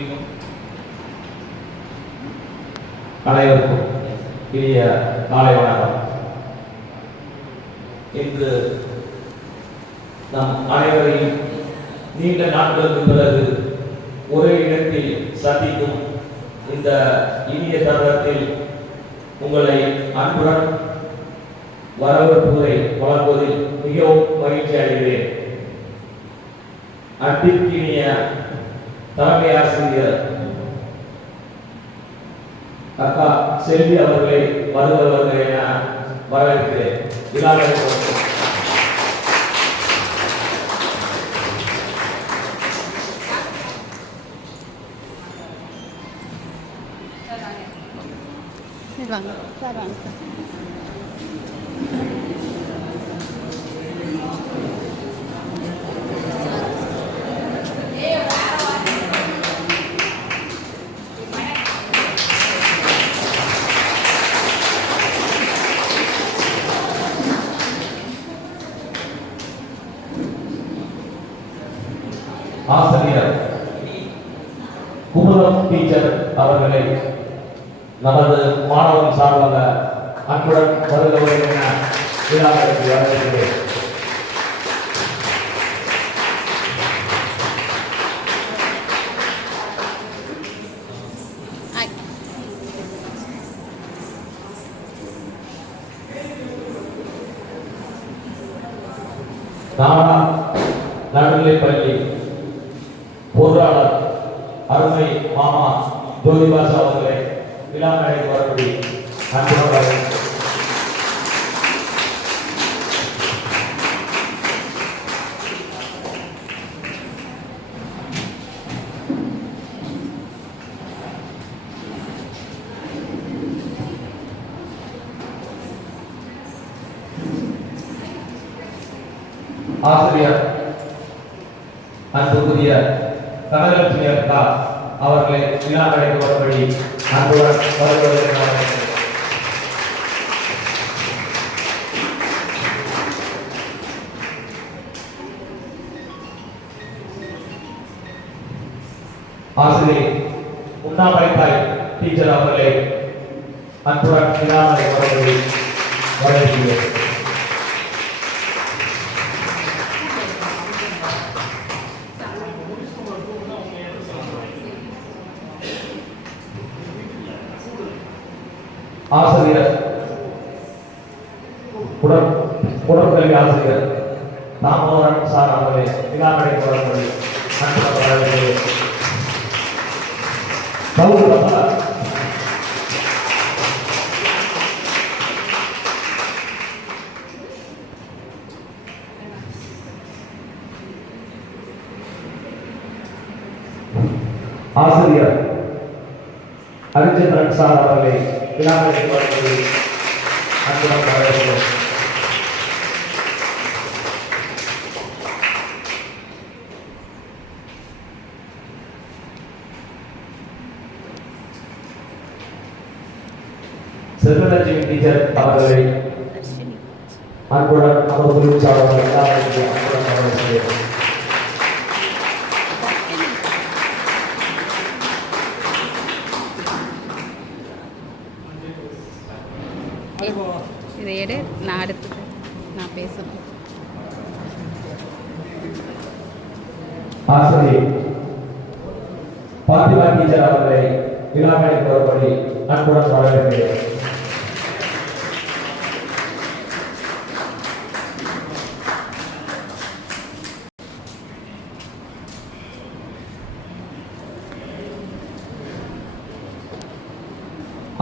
அன்பிற்கும் அனைவருக்கும் இனிய காலை வணக்கம். இன்று நம் அனைவரையும் நீண்ட நாட்களுக்கு பிறகு ஒரே இடத்தில் சந்திக்கும் இந்த இனிய தருணத்தில் உங்களை அன்புடன் வரவேற்புரை வழங்குவதில் மிகவும் மகிழ்ச்சி அடைகிறேன். அன்பிற்கினிய தலைமை ஆசிரியர் அக்கா செல்வி அவர்களை வருகிறவர்கள் என வரவேற்கிறேன். ஆசிரியர் குமுதம் டீச்சர் அவர்களை நமது மாணவன் சார்பாக அன்புடன் வருகிறவர்கள் என விழாவிற்கு வரவேற்கிறேன். நானா நடுநிலைப்பள்ளி பொருளாளர் அருமை மாமா ஜோதிபாசா அவர்களை விழா மேடைக்கு வரப்படி அன்புடன் ஆசிரியர் அன்புக்குரிய கனகலட்சுமி அக்கா அவர்களை விழா மேடைக்கு வரப்படி அன்புடன் வருவதற்காக ஆசிரியர் உண்ணாமலைக்காய் டீச்சர் அவர்களை அன்புடன் விழா மேடைக்கு வரப்படி வரவேற்கிறேன். ஆசிரியர் உடற்கல்வி ஆசிரியர் தாமோதரன் சார் அவர்களை விழா மேடைக்கு வரப்படி ஆசிரியர் ஹரிச்சந்திரன் சார் அவர்களை விழா மேடைக்கு வரப்படி அன்புடன் வரவேற்கிறோம். செல்வலட்சுமி டீச்சர் அவர்களை அன்புடன் அவர் தொழிற்சாளர்கள் எல்லாருக்கும் அன்புடன் வரவேற்கிறேன். இதை எடு, நான் அடுத்தது நான் பேசணும். ஆசிரியர் பாத்திமா டீச்சர் அவர்களை விழா மேடைக்கு வரப்படி அன்புடன் வரவேற்கிறேன்.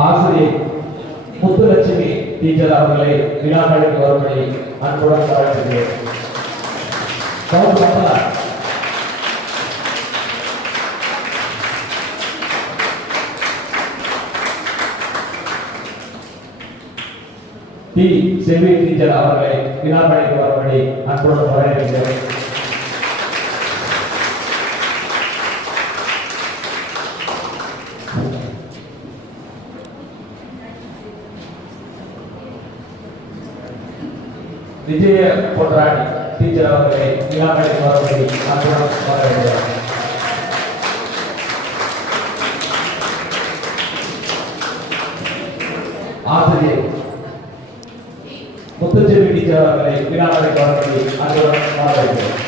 ஆசிரியர் முத்துலட்சுமி டீச்சர் அவர்களை விழா மேடைக்கு வரும்படி அன்புடன் வரவேற்கிறேன். டி செல்வி டீச்சர் அவர்களை விழா மேடைக்கு வரும்படி அன்புடன் வரவேற்கிறேன். விஜய பொன்ராணி டீச்சர் அவர்களை விழா மேடைக்கு வரும்படி அன்புடன் வரவேற்கிறேன். ஆசிரியர் முத்துச்செல்வி டீச்சர் அவர்களை விழாவை கவர்ந்து அன்புடன் வரவேற்கிறோம்.